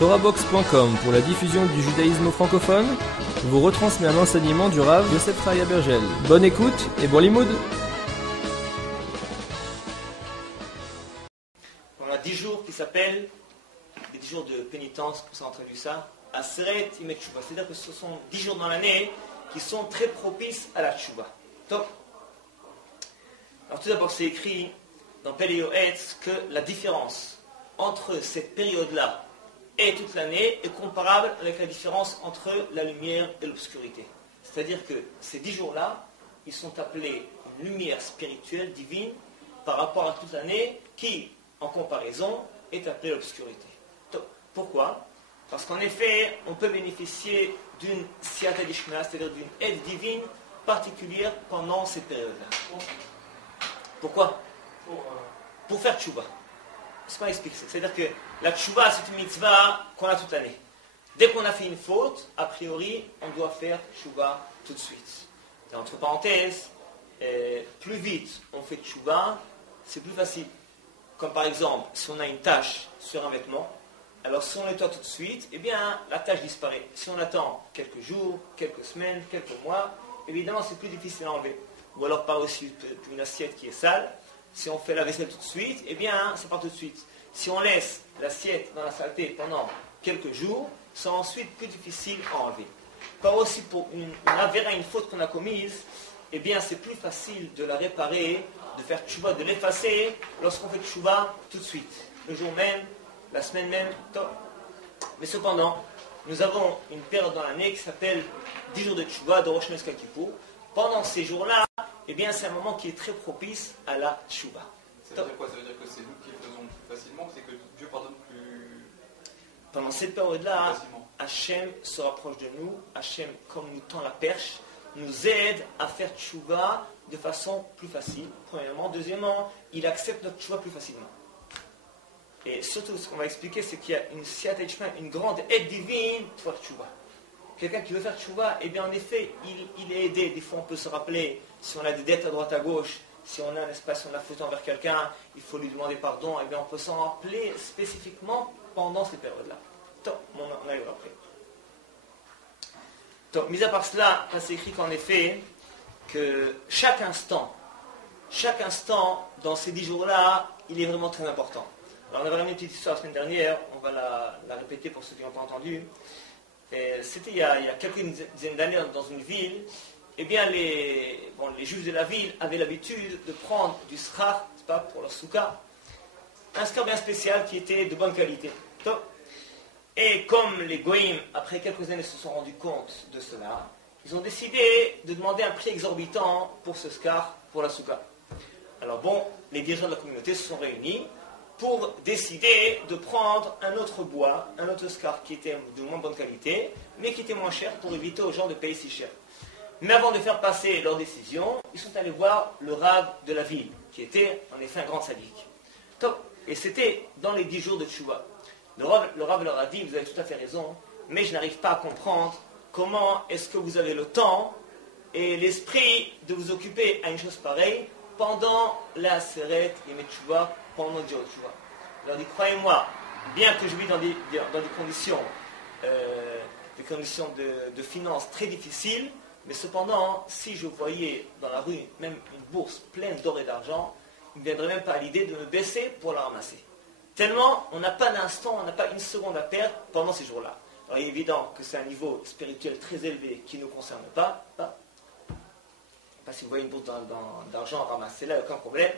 TorahBox.com pour la diffusion du judaïsme francophone vous retransmet un enseignement du Rav Yosef Chaya Bergel. Bonne écoute et bon limoud. On a 10 jours qui s'appellent les 10 jours de pénitence, comme ça on traduit ça, Aseret Imet Tshuva. C'est-à-dire que ce sont 10 jours dans l'année qui sont très propices à la Tshuva. Top. Alors tout d'abord c'est écrit dans Pele Yoetz que la différence entre cette période-là et toute l'année est comparable avec la différence entre la lumière et l'obscurité. C'est-à-dire que ces 10 jours-là, ils sont appelés une lumière spirituelle, divine, par rapport à toute l'année, qui, en comparaison, est appelée l'obscurité. Pourquoi ? Parce qu'en effet, on peut bénéficier d'une siyata dishma, c'est-à-dire d'une aide divine particulière pendant ces périodes-là. Pourquoi ? Pour faire tchouba. C'est ce qu'on explique. C'est-à-dire que la tchouba, c'est une mitzvah qu'on a toute l'année. Dès qu'on a fait une faute, a priori, on doit faire tchouba tout de suite. Et entre parenthèses, plus vite on fait tchouba, c'est plus facile. Comme par exemple, si on a une tache sur un vêtement, alors si on nettoie tout de suite, eh bien la tache disparaît. Si on attend quelques jours, quelques semaines, quelques mois, évidemment c'est plus difficile à enlever. Ou alors par aussi une assiette qui est sale, si on fait la vaisselle tout de suite, eh bien ça part tout de suite. Si on laisse l'assiette dans la saleté pendant quelques jours, c'est ensuite plus difficile à enlever. Par aussi pour une avéra, une faute qu'on a commise, eh bien c'est plus facile de la réparer, de faire tchouba, de l'effacer lorsqu'on fait tchouba tout de suite. Le jour même, la semaine même, top. Mais cependant, nous avons une période dans l'année qui s'appelle 10 jours de tchouba, de Rosh Hashanah jusqu'à Kippour. Pendant ces jours-là, eh bien c'est un moment qui est très propice à la tchouba. Ça veut dire quoi ? Ça veut dire que c'est nous qui le faisons plus facilement, c'est que Dieu pardonne plus... Pendant cette période-là, facilement. Hachem se rapproche de nous, Hachem, comme nous tend la perche, nous aide à faire tchouva de façon plus facile, premièrement. Deuxièmement, il accepte notre tchouva plus facilement. Et surtout, ce qu'on va expliquer, c'est qu'il y a une siyata dishma, une grande aide divine pour faire tchouva. Quelqu'un qui veut faire tchouva, eh bien en effet, il est aidé. Des fois, on peut se rappeler, si on a des dettes à droite à gauche, si on a un espace, on a faute envers quelqu'un, il faut lui demander pardon, eh bien on peut s'en rappeler spécifiquement pendant ces périodes-là. Top, on arrivera après. Top, mis à part cela, c'est écrit qu'en effet, que chaque instant, dans ces 10 jours-là, il est vraiment très important. Alors on avait ramené une petite histoire la semaine dernière, on va la répéter pour ceux qui n'ont pas entendu. C'était il y a quelques dizaines d'années dans une ville. Eh bien, les juifs de la ville avaient l'habitude de prendre du schar, c'est pas pour leur souka, un schar bien spécial qui était de bonne qualité. Top. Et comme les goïms, après quelques années, se sont rendus compte de cela, ils ont décidé de demander un prix exorbitant pour ce schar, pour la souka. Alors bon, les dirigeants de la communauté se sont réunis pour décider de prendre un autre bois, un autre schar qui était de moins bonne qualité, mais qui était moins cher pour éviter aux gens de payer si cher. Mais avant de faire passer leur décision, ils sont allés voir le Rav de la ville, qui était en effet un grand sadique. Top. Et c'était dans les 10 jours de Tchouva. Le Rav leur a dit, vous avez tout à fait raison, mais je n'arrive pas à comprendre comment est-ce que vous avez le temps et l'esprit de vous occuper à une chose pareille pendant la Aseret et Tchouva, pendant le jour de Tchouva. Il leur dit, croyez-moi, bien que je vis dans des conditions de finances très difficiles, mais cependant, si je voyais dans la rue même une bourse pleine d'or et d'argent, il ne viendrait même pas à l'idée de me baisser pour la ramasser. Tellement, on n'a pas d'instant, on n'a pas une seconde à perdre pendant ces jours-là. Alors il est évident que c'est un niveau spirituel très élevé qui ne nous concerne pas. Pas si vous voyez une bourse d'argent, ramassez-la, aucun problème.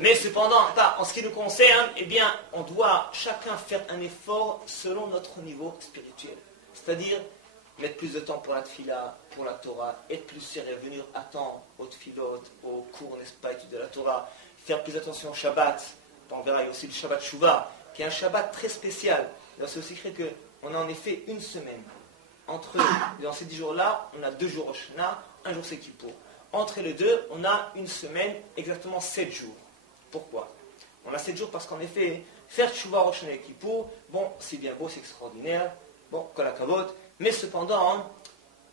Mais cependant, en ce qui nous concerne, eh bien, on doit chacun faire un effort selon notre niveau spirituel. C'est-à-dire, mettre plus de temps pour la tfila, pour la Torah, être plus sérieux, venir à temps aux tfilot, aux cours, n'est-ce pas, études de la Torah, faire plus attention au Shabbat. On verra, il y a aussi le Shabbat Shuvah, qui est un Shabbat très spécial. C'est aussi écrit qu'on a en effet une semaine. Dans ces 10 jours-là, on a 2 jours Rosh Hashanah, un jour c'est Kippour. Entre les deux, on a une semaine, exactement 7 jours. Pourquoi ? On a 7 jours parce qu'en effet, faire Shuvah Rosh Hashanah et Kippour, bon, c'est bien beau, c'est extraordinaire, bon, kol hakavod, mais cependant,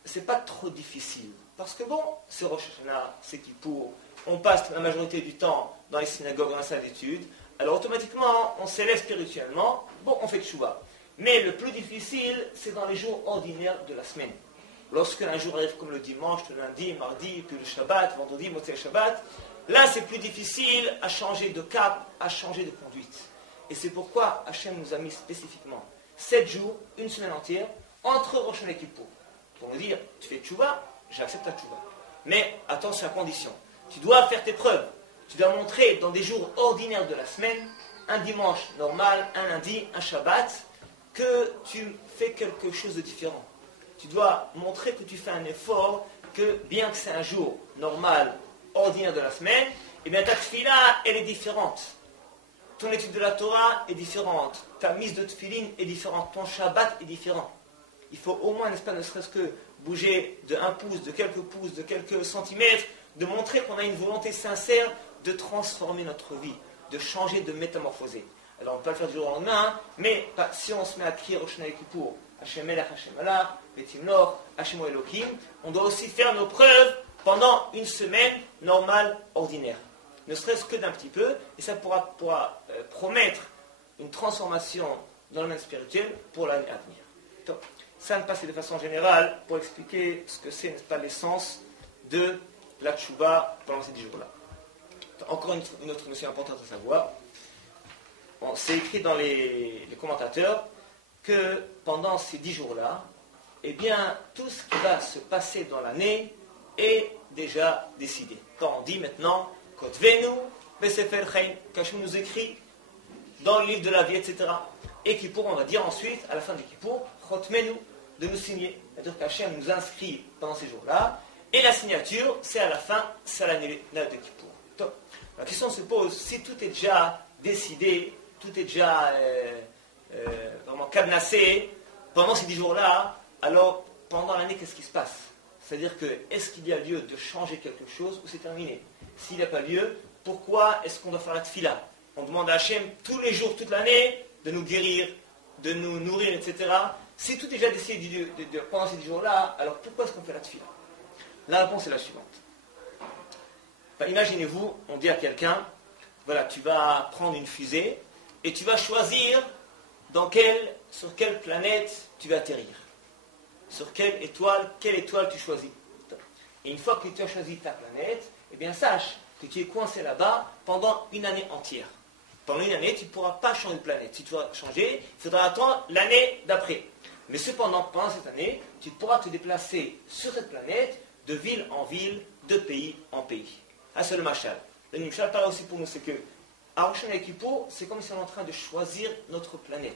c'est pas trop difficile. Parce que bon, c'est Rosh Hashanah, c'est Kippour, on passe la majorité du temps dans les synagogues, dans la salle d'études, alors automatiquement, on s'élève spirituellement, bon, on fait Tchouva. Mais le plus difficile, c'est dans les jours ordinaires de la semaine. Lorsque un jour arrive comme le dimanche, le lundi, mardi, puis le Shabbat, vendredi, Motzei Shabbat, là c'est plus difficile à changer de cap, à changer de conduite. Et c'est pourquoi Hachem nous a mis spécifiquement 7 jours, une semaine entière, entre Rosh Hashanah et Kippour. Pour nous dire, tu fais tchouva, j'accepte ta tchouva. Mais attention à condition. Tu dois faire tes preuves. Tu dois montrer dans des jours ordinaires de la semaine, un dimanche normal, un lundi, un Shabbat, que tu fais quelque chose de différent. Tu dois montrer que tu fais un effort, que bien que c'est un jour normal, ordinaire de la semaine, eh bien ta tefila, elle est différente. Ton étude de la Torah est différente. Ta mise de tefilin est différente. Ton Shabbat est différent. Il faut au moins, n'est-ce pas, ne serait-ce que bouger de 1 pouce, de quelques centimètres, de montrer qu'on a une volonté sincère de transformer notre vie, de changer, de métamorphoser. Alors on peut le faire du jour au lendemain, mais si on se met à crier Rosh Hashanah et Kippour, Hashem Melech, Hashem Alach, Betimnor, Hashem Elohim, on doit aussi faire nos preuves pendant une semaine normale, ordinaire. Ne serait-ce que d'un petit peu, et ça pourra promettre une transformation dans le domaine spirituel pour l'année à venir. Donc, ça ne passe de façon générale pour expliquer ce que c'est, n'est-ce pas, l'essence de la tchouba pendant ces 10 jours-là. Encore une autre notion importante à savoir. Bon, c'est écrit dans les commentateurs que pendant ces 10 jours-là, eh bien, tout ce qui va se passer dans l'année est déjà décidé. Quand on dit maintenant, Kotvenu, Besefer Chaim, qu'Hachem nous écrit dans le livre de la vie, etc. Et Kippour, on va dire ensuite, à la fin du Kippour, Chotmenu, de nous signer. C'est-à-dire qu'Hachem nous inscrit pendant ces jours-là, et la signature, c'est à la fin, c'est à l'année de Kippour. Donc, la question se pose, si tout est déjà décidé, tout est déjà vraiment cadenassé, pendant ces 10 jours-là, alors pendant l'année, qu'est-ce qui se passe? C'est-à-dire que, est-ce qu'il y a lieu de changer quelque chose ou c'est terminé? S'il n'y a pas lieu, pourquoi est-ce qu'on doit faire la tefila? On demande à Hachem tous les jours, toute l'année, de nous guérir, de nous nourrir, etc. Si tout est déjà décidé pendant ces 10 jours-là, alors pourquoi est-ce qu'on fait la tefila? La réponse est la suivante. Imaginez-vous, on dit à quelqu'un, voilà, tu vas prendre une fusée et tu vas choisir sur quelle planète tu vas atterrir. Sur quelle étoile tu choisis. Et une fois que tu as choisi ta planète, eh bien sache que tu es coincé là-bas pendant une année entière. Pendant une année, tu ne pourras pas changer de planète. Si tu vas changer, il faudra attendre l'année d'après. Mais cependant, pendant cette année, tu pourras te déplacer sur cette planète de ville en ville, de pays en pays. Ah, c'est le mashal. Le mashal parle aussi pour nous, c'est que à Rosh Hashanah et Kippour, c'est comme si on est en train de choisir notre planète.